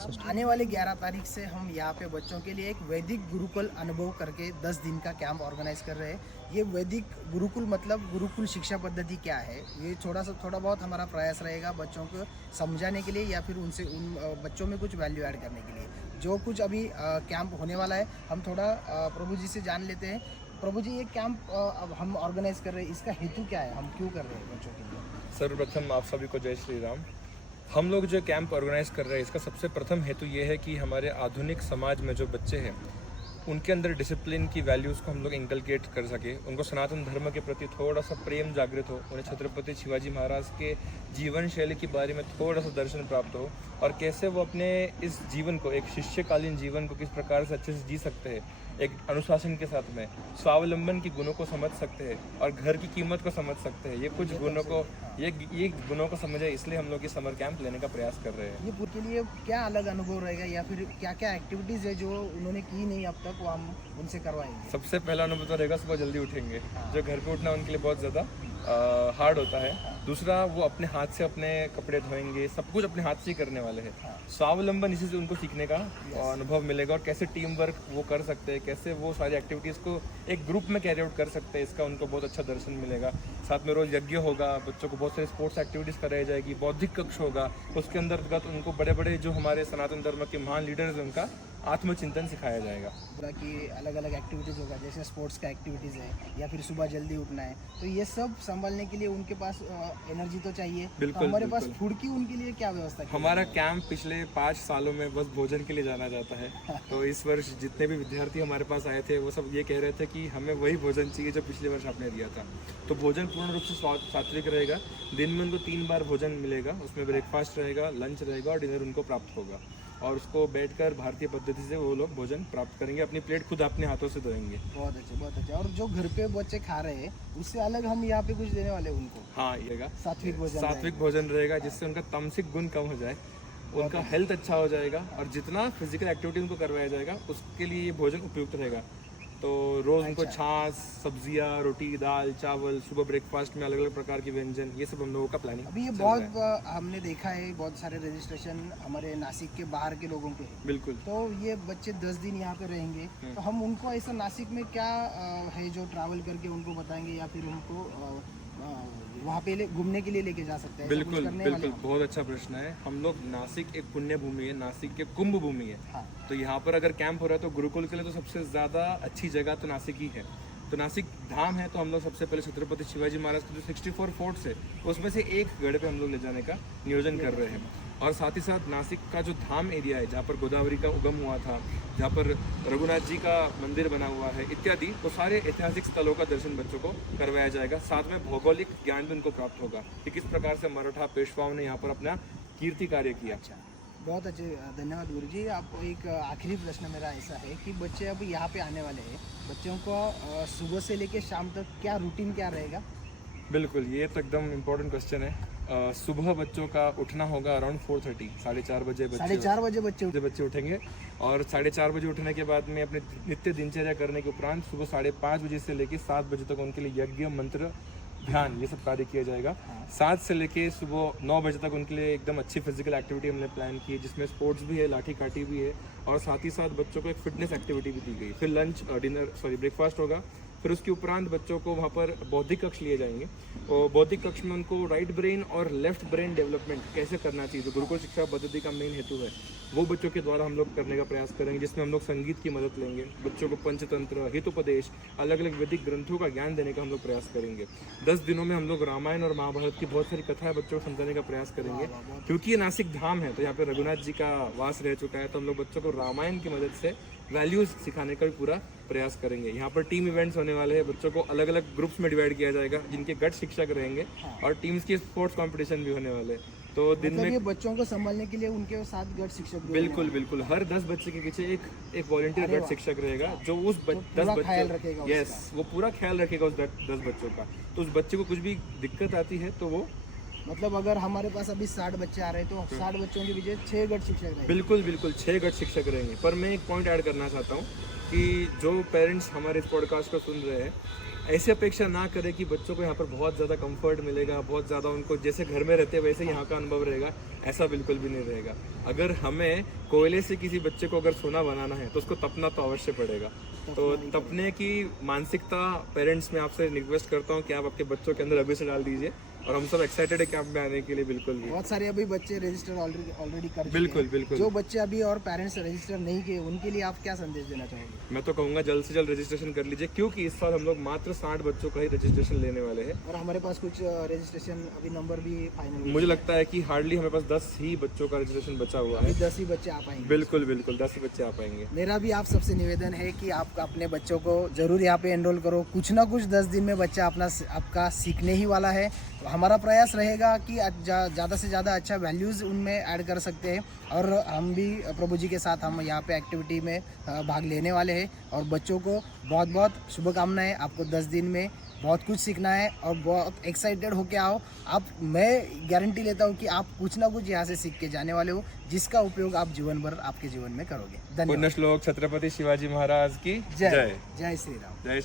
आने वाले 11 तारीख से हम यहाँ पे बच्चों के लिए एक वैदिक गुरुकुल अनुभव करके 10 दिन का कैंप ऑर्गेनाइज कर रहे हैं। ये वैदिक गुरुकुल मतलब गुरुकुल शिक्षा पद्धति क्या है, ये थोड़ा बहुत हमारा प्रयास रहेगा बच्चों को समझाने के लिए या फिर उन बच्चों में कुछ वैल्यू ऐड करने के लिए। जो कुछ अभी कैंप होने वाला है हम थोड़ा प्रभु जी से जान लेते हैं। प्रभु जी, ये कैंप अब हम ऑर्गेनाइज कर रहे हैं, इसका हेतु क्या है, हम क्यों कर रहे हैं बच्चों के लिए? सर्वप्रथम आप सभी को जय श्री राम। हम लोग जो कैंप ऑर्गेनाइज कर रहे हैं इसका सबसे प्रथम हेतु ये है कि हमारे आधुनिक समाज में जो बच्चे हैं उनके अंदर डिसिप्लिन की वैल्यूज़ को हम लोग इंकलकेट कर सके, उनको सनातन धर्म के प्रति थोड़ा सा प्रेम जागृत हो, उन्हें छत्रपति शिवाजी महाराज के जीवन शैली के बारे में थोड़ा सा दर्शन प्राप्त हो और कैसे वो अपने इस जीवन को, एक शिष्यकालीन जीवन को किस प्रकार से अच्छे से जी सकते हैं, एक अनुशासन के साथ में स्वावलंबन की गुणों को समझ सकते हैं और घर की कीमत को समझ सकते हैं। ये कुछ गुणों को ये गुणों को समझे, इसलिए हम लोग ये समर कैंप लेने का प्रयास कर रहे हैं। ये पूरे के लिए क्या अलग अनुभव रहेगा या फिर क्या क्या एक्टिविटीज़ है जो उन्होंने की नहीं अब तक, वो हम उनसे करवाएंगे? सबसे पहला अनुभव तो रहेगा सुबह जल्दी उठेंगे, जो घर पे उठना उनके लिए बहुत ज़्यादा हार्ड होता है। दूसरा, वो अपने हाथ से अपने कपड़े धोएंगे, सब कुछ अपने हाथ से ही करने वाले हैं। स्वावलंबन इसी से उनको सीखने का अनुभव मिलेगा और कैसे टीम वर्क वो कर सकते हैं, कैसे वो सारी एक्टिविटीज़ को एक ग्रुप में कैरी आउट कर सकते हैं, इसका उनको बहुत अच्छा दर्शन मिलेगा। साथ में रोज़ यज्ञ होगा, बच्चों को बहुत सारी स्पोर्ट्स एक्टिविटीज़ कराई जाएगी, बौद्धिक कक्ष होगा, उसके अंतर्गत उनको बड़े बड़े जो हमारे सनातन धर्म के महान लीडर्स हैं उनका आत्मचिंतन सिखाया जाएगा। पूरा की अलग अलग एक्टिविटीज़ होगा, जैसे स्पोर्ट्स का एक्टिविटीज़ है या फिर सुबह जल्दी उठना है, तो ये सब संभालने के लिए उनके पास एनर्जी तो चाहिए। बिल्कुल, तो हमारे बिल्कुल। पास फूड की उनके लिए क्या व्यवस्था की? हमारा कैंप पिछले 5 सालों में बस भोजन के लिए जाना जाता है। तो इस वर्ष जितने भी विद्यार्थी हमारे पास आए थे वो सब ये कह रहे थे कि हमें वही भोजन चाहिए जो पिछले वर्ष आपने दिया था। तो भोजन पूर्ण रूप से सात्विक रहेगा। दिन में उनको 3 बार भोजन मिलेगा, उसमें ब्रेकफास्ट रहेगा, लंच रहेगा और डिनर उनको प्राप्त होगा और उसको बैठकर भारतीय पद्धति से वो लोग भोजन प्राप्त करेंगे, अपनी प्लेट खुद अपने हाथों से धोएंगे। बहुत अच्छे, बहुत अच्छे। और जो घर पे बच्चे खा रहे हैं उससे अलग हम यहाँ पे कुछ देने वाले हैं उनको? हाँ, ये सात्विक भोजन रहेगा जिससे उनका तामसिक गुण कम हो जाए, उनका हेल्थ अच्छा हो जाएगा और जितना फिजिकल एक्टिविटी उनको करवाया जाएगा उसके लिए ये भोजन उपयुक्त रहेगा। तो रोज़ उनको छाछ, सब्जियां, रोटी, दाल, चावल, सुबह ब्रेकफास्ट में अलग अलग प्रकार के व्यंजन, ये सब हम लोगों का प्लानिंग अभी ये बहुत हमने देखा है, बहुत सारे रजिस्ट्रेशन हमारे नासिक के बाहर के लोगों के हैं। बिल्कुल। तो ये बच्चे 10 दिन यहाँ पे रहेंगे, तो हम उनको ऐसा नासिक में क्या है जो ट्रैवल करके उनको बताएंगे या फिर उनको वहाँ पे घूमने के लिए लेके जा सकते हैं? बिल्कुल, बिल्कुल, बहुत अच्छा प्रश्न है। हम लोग नासिक एक पुण्य भूमि है, नासिक के कुंभ भूमि है। हाँ। तो यहाँ पर अगर कैंप हो रहा है तो गुरुकुल के लिए तो सबसे ज़्यादा अच्छी जगह तो नासिक ही है। तो नासिक धाम है, तो हम लोग सबसे पहले छत्रपति शिवाजी महाराज के जो 64 फोर्ट्स है उसमें से एक गढ़ पे हम लोग ले जाने का नियोजन कर रहे हैं। और साथ ही साथ नासिक का जो धाम एरिया है जहाँ पर गोदावरी का उगम हुआ था, जहाँ पर रघुनाथ जी का मंदिर बना हुआ है इत्यादि, तो सारे ऐतिहासिक स्थलों का दर्शन बच्चों को करवाया जाएगा। साथ में भौगोलिक ज्ञान भी उनको प्राप्त होगा कि किस प्रकार से मराठा पेशवाओं ने यहाँ पर अपना कीर्ति कार्य किया। अच्छा, बहुत अच्छे, धन्यवाद गुरु जी। आपको एक आखिरी प्रश्न मेरा ऐसा है कि बच्चे अब यहाँ पे आने वाले हैं, बच्चों को सुबह से लेकर शाम तक क्या रूटीन क्या रहेगा? बिल्कुल, ये तो एकदम इम्पोर्टेंट क्वेश्चन है। सुबह बच्चों का उठना होगा अराउंड 4:30, 4:30 बजे 4:30 बजे बच्चे उठेंगे और 4:30 बजे उठने के बाद में अपने नित्य दिनचर्या करने के उपरांत सुबह 5:30 बजे से लेकर 7 बजे तक उनके लिए यज्ञ, मंत्र, ध्यान, ये सब कार्य किया जाएगा। 7 से लेके सुबह 9 बजे तक उनके लिए एकदम अच्छी फिजिकल एक्टिविटी हमने प्लान की है, जिसमें स्पोर्ट्स भी है, लाठी काठी भी है और साथ ही साथ बच्चों को एक फिटनेस एक्टिविटी भी दी गई। फिर ब्रेकफास्ट होगा। फिर उसके उपरांत बच्चों को वहाँ पर बौद्धिक कक्ष लिए जाएंगे और बौद्धिक कक्ष में उनको राइट ब्रेन और लेफ्ट ब्रेन डेवलपमेंट कैसे करना चाहिए, जो गुरुकुल शिक्षा पद्धति का मेन हेतु है, वो बच्चों के द्वारा हम लोग करने का प्रयास करेंगे, जिसमें हम लोग संगीत की मदद लेंगे, बच्चों को पंचतंत्र, हितोपदेश, अलग अलग वैदिक ग्रंथों का ज्ञान देने का हम लोग प्रयास करेंगे। 10 दिनों में हम लोग रामायण और महाभारत की बहुत सारी कथाएं बच्चों को समझाने का प्रयास करेंगे। क्योंकि ये नासिक धाम है तो यहाँ पर रघुनाथ जी का वास रह चुका है, तो हम लोग बच्चों को रामायण की मदद से वैल्यूज सिखाने का भी पूरा प्रयास करेंगे। यहाँ पर टीम इवेंट्स होने वाले हैं, बच्चों को अलग अलग ग्रुप्स में डिवाइड किया जाएगा जिनके गट शिक्षक रहेंगे और टीम्स के स्पोर्ट्स कंपटीशन भी होने वाले हैं। तो दिन में ये बच्चों को संभालने के लिए उनके साथ गट शिक्षक भी बिल्कुल, बिल्कुल, हर 10 बच्चे के पीछे एक वॉलंटियर गट शिक्षक रहेगा जो उस 10 बच्चों, यस, वो पूरा ख्याल रखेगा उस 10 बच्चों का। तो उस बच्चे को कुछ भी दिक्कत आती है तो वो, मतलब अगर हमारे पास अभी 60 बच्चे आ रहे हैं तो 60 बच्चों के पीछे 6 गट शिक्षक रहेंगे? बिल्कुल, बिल्कुल, 6 गट शिक्षक रहेंगे। पर मैं एक पॉइंट ऐड करना चाहता हूँ कि जो पेरेंट्स हमारे इस पॉडकास्ट को सुन रहे हैं ऐसी अपेक्षा ना करें कि बच्चों को यहाँ पर बहुत ज़्यादा कंफर्ट मिलेगा, बहुत ज़्यादा उनको जैसे घर में रहते हैं वैसे यहाँ का अनुभव रहेगा, ऐसा बिल्कुल भी नहीं रहेगा। अगर हमें कोयले से किसी बच्चे को अगर सोना बनाना है तो उसको तपना तो अवश्य पड़ेगा। तो तपने की मानसिकता पेरेंट्स में आपसे रिक्वेस्ट करता हूँ कि आप आपके बच्चों के अंदर अभी से डाल दीजिए, और हम सब एक्साइटेड है कैंप में आने के लिए। बिल्कुल भी बहुत सारे अभी बच्चे रजिस्टर ऑलरेडी कर चुके हैं। बिल्कुल बिल्कुल। जो बच्चे अभी और पेरेंट्स रजिस्टर नहीं किए उनके लिए आप क्या संदेश देना चाहेंगे? मैं तो कहूँगा जल्द से जल्द रजिस्ट्रेशन कर लीजिए, क्योंकि इस साल हम लोग मात्र 60 बच्चों का ही रजिस्ट्रेशन लेने वाले हैं। और हमारे पास कुछ रजिस्ट्रेशन अभी नंबर भी फाइनल, मुझे लगता है कि हार्डली हमारे पास 10 ही बच्चों का रजिस्ट्रेशन बचा हुआ है। 10 ही बच्चे आ पाएंगे। बिल्कुल बिल्कुल 10 ही बच्चे आ पाएंगे। मेरा भी आप सबसे निवेदन है कि आप अपने बच्चों को जरूर यहाँ पे एनरोल करो। कुछ ना कुछ 10 दिन में बच्चा आपका सीखने ही वाला है। हमारा प्रयास रहेगा कि ज़्यादा से ज़्यादा अच्छा वैल्यूज़ उनमें ऐड कर सकते हैं, और हम भी प्रभु जी के साथ हम यहाँ पे एक्टिविटी में भाग लेने वाले हैं। और बच्चों को बहुत बहुत शुभकामनाएं। आपको 10 दिन में बहुत कुछ सीखना है और बहुत एक्साइटेड होके आओ आप। मैं गारंटी लेता हूँ कि आप कुछ ना कुछ यहाँ से सीख के जाने वाले हो, जिसका उपयोग आप जीवन भर आपके जीवन में करोगे। धन्यवाद। पुण्य श्लोक छत्रपति शिवाजी महाराज की जय जय। जय श्री राम। जय